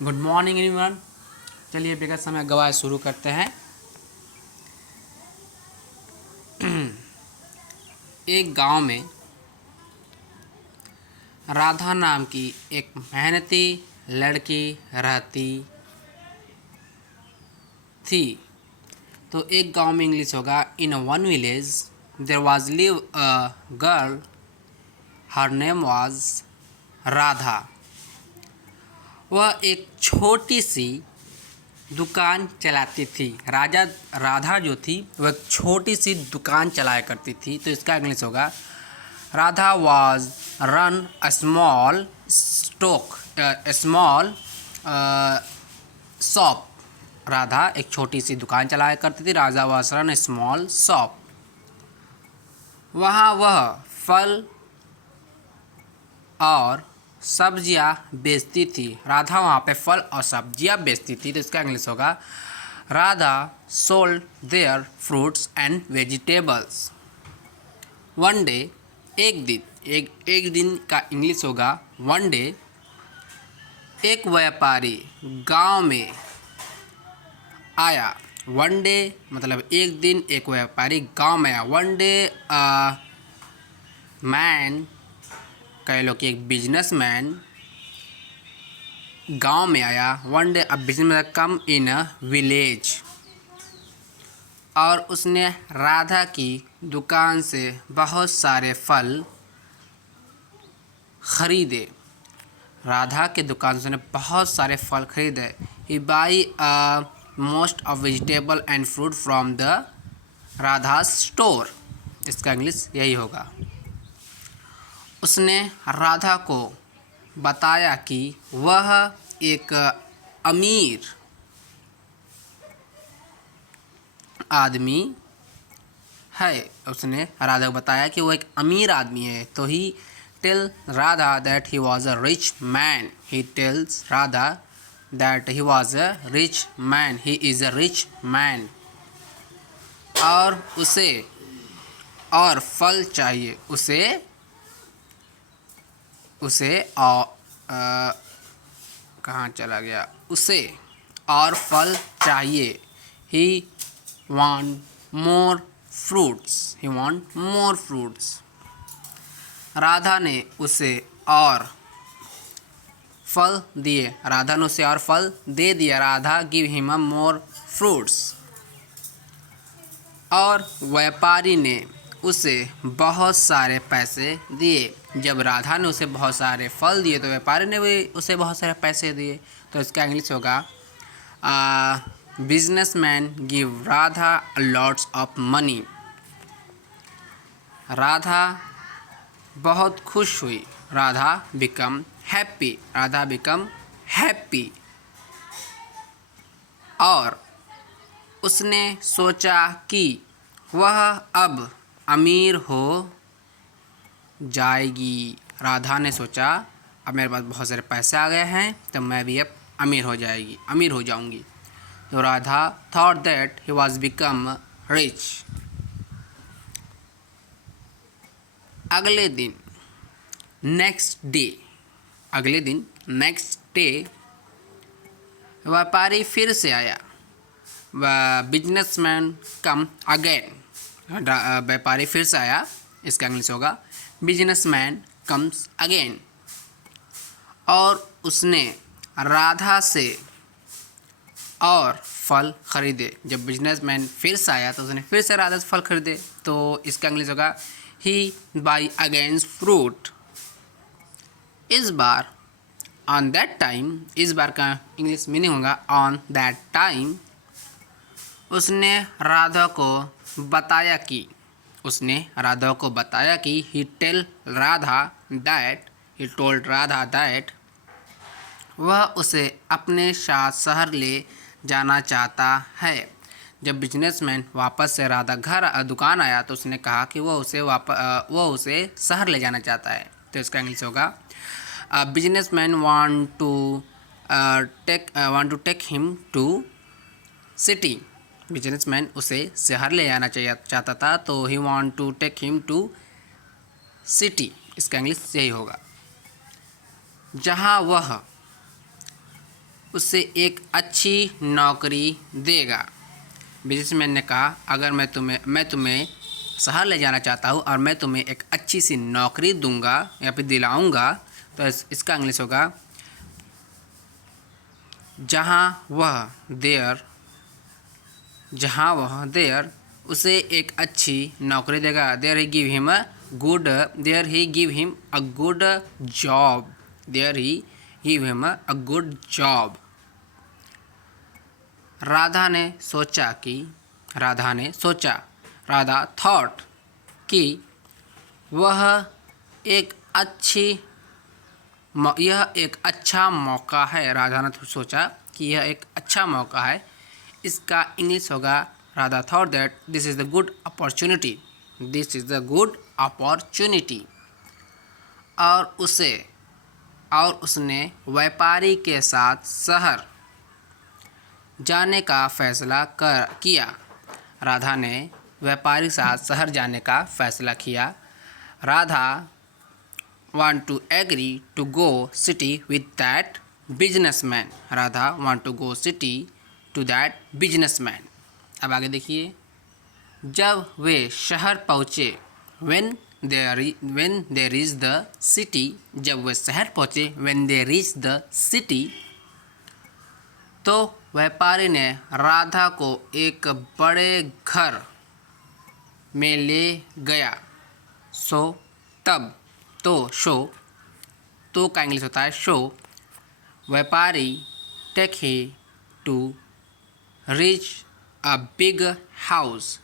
Good morning everyone. चलिए बेकार समय गवाए शुरू करते हैं। एक गांव में राधा नाम की एक मेहनती लड़की रहती थी। तो एक गांव में इंग्लिश होगा। In one village there was live a girl, her name was Radha. वह एक छोटी सी दुकान चलाती थी। राधा जो थी वह एक छोटी सी दुकान चलाया करती थी। तो इसका इंग्लिश होगा Radha was run a small shop. Radha एक छोटी सी दुकान चलाया करती थी। Radha was run a small shop. वहाँ वह फल और सब्जियां बेचती थी। राधा वहाँ पे फल और सब्जियां बेचती थी। तो इसका इंग्लिश होगा Radha sold there fruits and vegetables. One day, एक दिन का इंग्लिश होगा वन डे। एक व्यापारी गांव में आया। वन डे मतलब एक दिन एक व्यापारी गांव में आया। वन डे मैन, कह लो कि एक बिजनेसमैन गांव में आया। One day a businessman come in a village. और उसने राधा की दुकान से बहुत सारे फल खरीदे। राधा के दुकान से उसने बहुत सारे फल खरीदे। He buy most of vegetable and fruit from the Radha store. इसका इंग्लिश यही होगा। उसने राधा को बताया कि वह एक अमीर आदमी है। उसने राधा को बताया कि वो एक अमीर आदमी है। तो he tell Radha that he was a rich man. He tells Radha that he was a rich man. He is a rich man. और उसे और फल चाहिए। उसे कहाँ चला गया? उसे और फल चाहिए। ही want more fruits. He want more fruits. Radha ने उसे और फल दिए। राधा ने उसे और फल दे दिया। Radha give him more fruits. और व्यापारी ने उसे बहुत सारे पैसे दिए। जब राधा ने उसे बहुत सारे फल दिए तो व्यापारी ने भी उसे बहुत सारे पैसे दिए। तो इसका इंग्लिश होगा businessman give Radha lots of money. Radha बहुत खुश हुई। Radha become happy. Radha become happy. और उसने सोचा कि वह अब अमीर हो जाएगी। राधा ने सोचा अब मेरे पास बहुत सारे पैसे आ गए हैं तो मैं भी अब अमीर हो जाऊंगी। तो Radha thought that he was become rich. अगले दिन नेक्स्ट डे व्यापारी फिर से आया। Businessman come again. व्यापारी फिर से आया। इसका इंग्लिश होगा बिजनेसमैन कम्स अगेन। और उसने राधा से और फल खरीदे। जब बिजनेसमैन फिर से आया तो उसने फिर से राधा से फल खरीदे। तो इसका इंग्लिश होगा ही बाई अगेंस्ट फ्रूट। इस बार ऑन दैट टाइम, इस बार का इंग्लिश मीनिंग होगा ऑन दैट टाइम। उसने राधा को बताया कि ही टोल्ड राधा दैट वह उसे अपने साथ शहर ले जाना चाहता है। जब बिजनेसमैन वापस से राधा दुकान आया तो उसने कहा कि वह उसे शहर ले जाना चाहता है। तो इसका इंग्लिश होगा businessman want to take him to city. Businessman उसे शहर ले जाना चाहता था। तो he want to take him to city. इसका इंग्लिश यही होगा। जहाँ वह उसे एक अच्छी नौकरी देगा। बिजनेसमैन ने कहा, अगर मैं तुम्हें शहर ले जाना चाहता हूँ और मैं तुम्हें एक अच्छी सी नौकरी दूंगा या फिर दिलाऊंगा, तो इसका इंग्लिश होगा जहाँ वह देयर उसे एक अच्छी नौकरी देगा। There he give him a good job. Radha thought कि यह एक अच्छा मौका है। राधा ने सोचा कि यह एक अच्छा मौका है। इसका इंग्लिश होगा, Radha thought that this is the good opportunity. और उसने व्यापारी के साथ शहर जाने का फैसला किया। राधा ने व्यापारी के साथ शहर जाने का फैसला किया। Radha want to agree to go city with that businessman। Radha want to go city to that businessman। अब आगे देखिए, जब वे शहर पहुँचे, when they reached the city, जब वे शहर पहुँचे, when they reached the city, तो व्यापारी ने राधा को एक बड़े घर में ले गया। तो का इंग्लिश होता है शो। व्यापारी take he to reach a big house.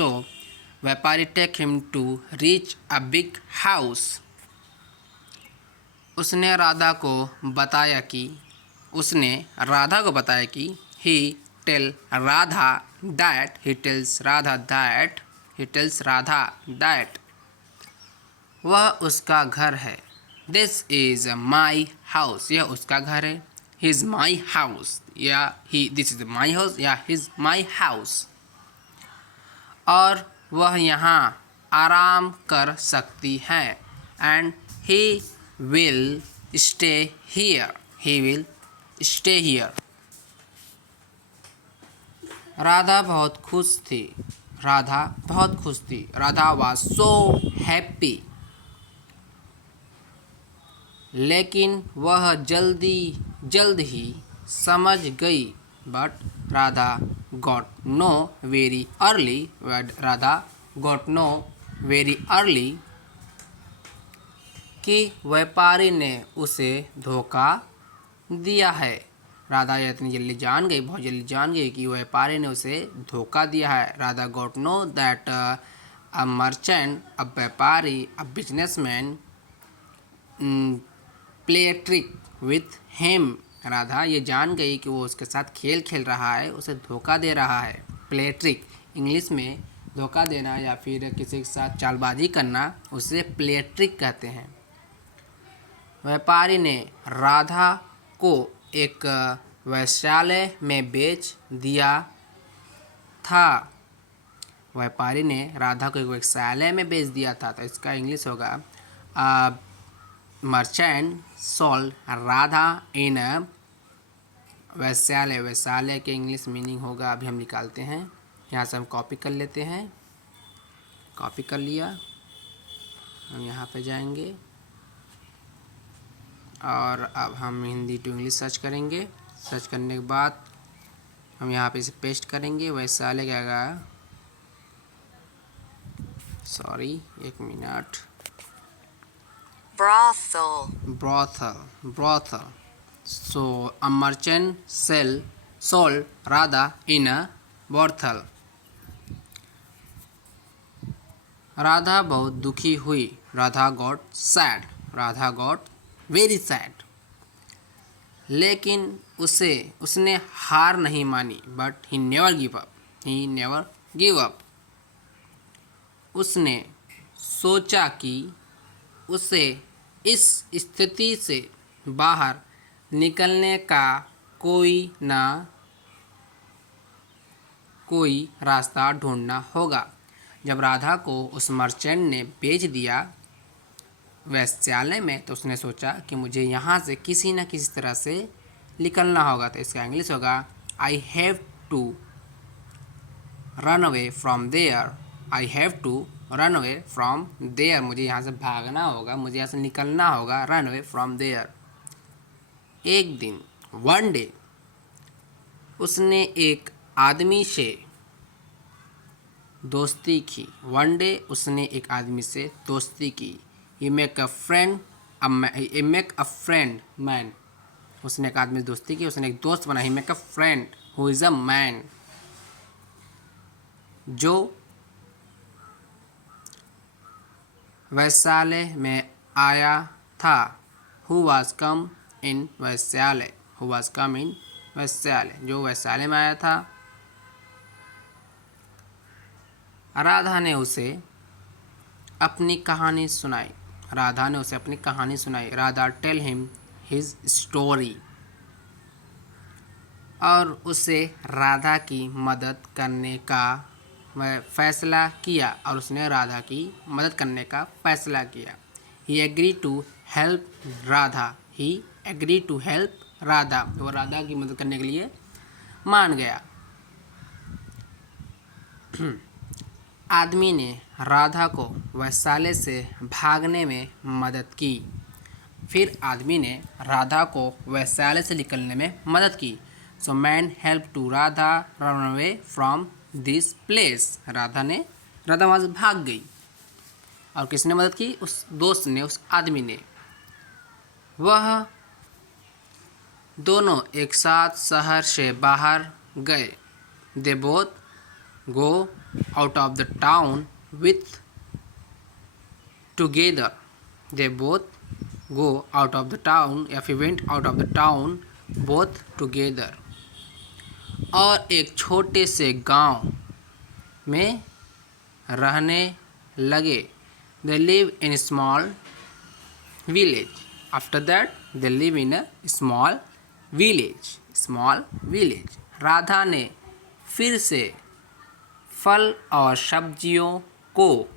व्यापारी take him to reach a big house. उसने राधा को बताया कि he tells राधा that वह उसका घर है। This is my house। यह उसका घर है। His my house या this is my house या his my house। और वह यहाँ आराम कर सकती है। And he will stay here। Radha बहुत खुश थी। Radha was so happy। लेकिन वह जल्द ही समझ गई। But Radha got know very early कि व्यापारी ने उसे धोखा दिया है। राधा बहुत जल्दी जान गई कि व्यापारी ने उसे धोखा दिया है। Radha got know that a merchant, a व्यापारी, a businessman play a trick with him। Radha ये जान गई कि वो उसके साथ खेल खेल रहा है, उसे धोखा दे रहा है। प्ले ट्रिक इंग्लिश में धोखा देना या फिर किसी के साथ चालबाजी करना, उसे प्ले ट्रिक कहते हैं। व्यापारी ने राधा को एक वेश्यालय में बेच दिया था। तो इसका इंग्लिश होगा मर्चेंट सोल्ड राधा इन अ वैश्यालय के इंग्लिश मीनिंग होगा, अभी हम निकालते हैं। यहाँ से हम कॉपी कर लेते हैं। कॉपी कर लिया, हम यहाँ पे जाएंगे और अब हम हिंदी टू इंग्लिश सर्च करेंगे। सर्च करने के बाद हम यहाँ पे इसे पेस्ट करेंगे। वैश्यालय क्या आएगा, एक minute, brothel। So a merchant sold Radha in a brothel। Radha बहुत दुखी हुई। Radha got very sad। लेकिन उसने हार नहीं मानी। But he never give up। उसने सोचा कि उसे इस स्थिति से बाहर निकलने का कोई रास्ता ढूंढना होगा। जब राधा को उस मर्चेंट ने बेच दिया वैश्यालय में, तो उसने सोचा कि मुझे यहाँ से किसी न किसी तरह से निकलना होगा, तो इसका इंग्लिश होगा I have to run away from there. I have to run away from there, मुझे यहाँ से भागना होगा, मुझे यहाँ से निकलना होगा। Run away from there. एक दिन, वन डे, उसने एक आदमी से दोस्ती की। वन डे उसने एक आदमी से दोस्ती की। ही मेक अ फ्रेंड मैन। उसने एक आदमी से दोस्ती की, उसने एक दोस्त बना। He make a friend who is a man, जो वैश्यालय में आया था। हु वाज कम इन वैश्यालय। हु वाज कम इन वैश्यालय, जो वैश्यालय में आया था। राधा ने उसे अपनी कहानी सुनाई। राधा ने उसे अपनी कहानी सुनाई। Radha tell him his story. और उसे राधा की मदद करने का फैसला किया। और उसने राधा की मदद करने का फैसला किया। He agree to help Radha. He agree to help Radha, वो राधा की मदद करने के लिए मान गया। आदमी ने राधा को वैश्यालय से भागने में मदद की। फिर आदमी ने राधा को वैश्यालय से निकलने में मदद की। So man help to Radha run away from this place. Radha वहाँ से भाग गई। और किसने मदद की? उस दोस्त ने, उस आदमी ने। वह दोनों एक साथ शहर से बाहर गए। They both go out of the town with together. They both go out of the town, या फिर went out of the town both together. और एक छोटे से गांव में रहने लगे। They live in a small village. After that, they live in a small village. Small village. Radha ने फिर से फल और सब्जियों को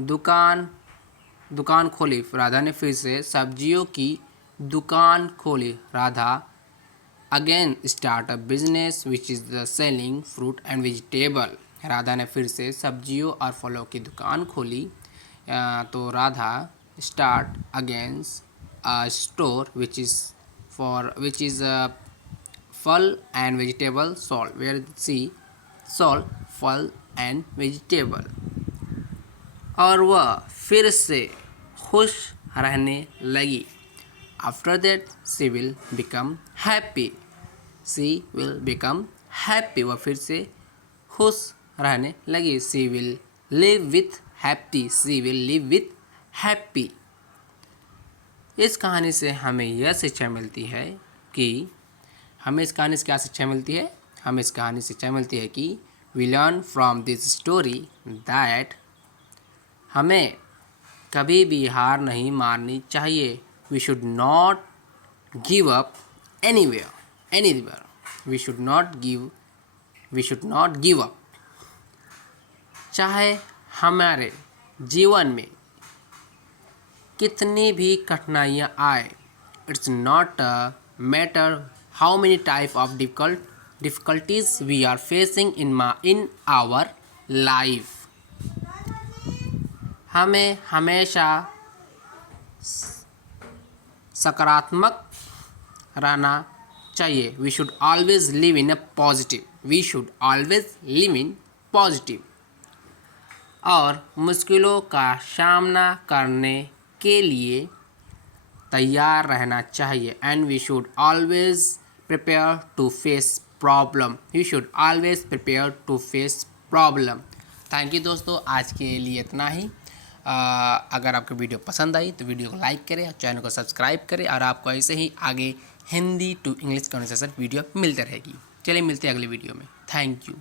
दुकान खोली। राधा ने फिर से सब्जियों की दुकान खोली। Radha again start a business which is the selling fruit and vegetable. Radha ने फिर से सब्जियों और फलों की दुकान खोली। तो Radha start against a store which is फल and vegetable sale, where she sell फल एंड वेजिटेबल। और वह फिर से खुश रहने लगी। After that she will become happy. She will become happy, वह फिर से खुश रहने लगी। She will live with happy. She will live with happy. इस कहानी से हमें यह शिक्षा मिलती है कि हमें इस कहानी से क्या शिक्षा मिलती है? हमें इस कहानी से शिक्षा मिलती है कि we learn from this story that हमें कभी भी हार नहीं माननी चाहिए। We should not give up anywhere. We should not give up. चाहे हमारे जीवन में कितनी भी कठिनाइयाँ आए, it's not a matter how many type of difficulties we are facing in our life. हमें हमेशा सकारात्मक रहना चाहिए। We should always live in a positive. We should always live in positive. और मुश्किलों का सामना करने के लिए तैयार रहना चाहिए। And we should always prepare to face problem. You should always prepare to face problem. Thank you दोस्तों, आज के लिए इतना ही। अगर आपको वीडियो पसंद आई तो वीडियो को लाइक करें और चैनल को सब्सक्राइब करें, और आपको ऐसे ही आगे Hindi to English conversation video मिलते रहेगी। चलिए मिलते हैं अगले वीडियो में। Thank you.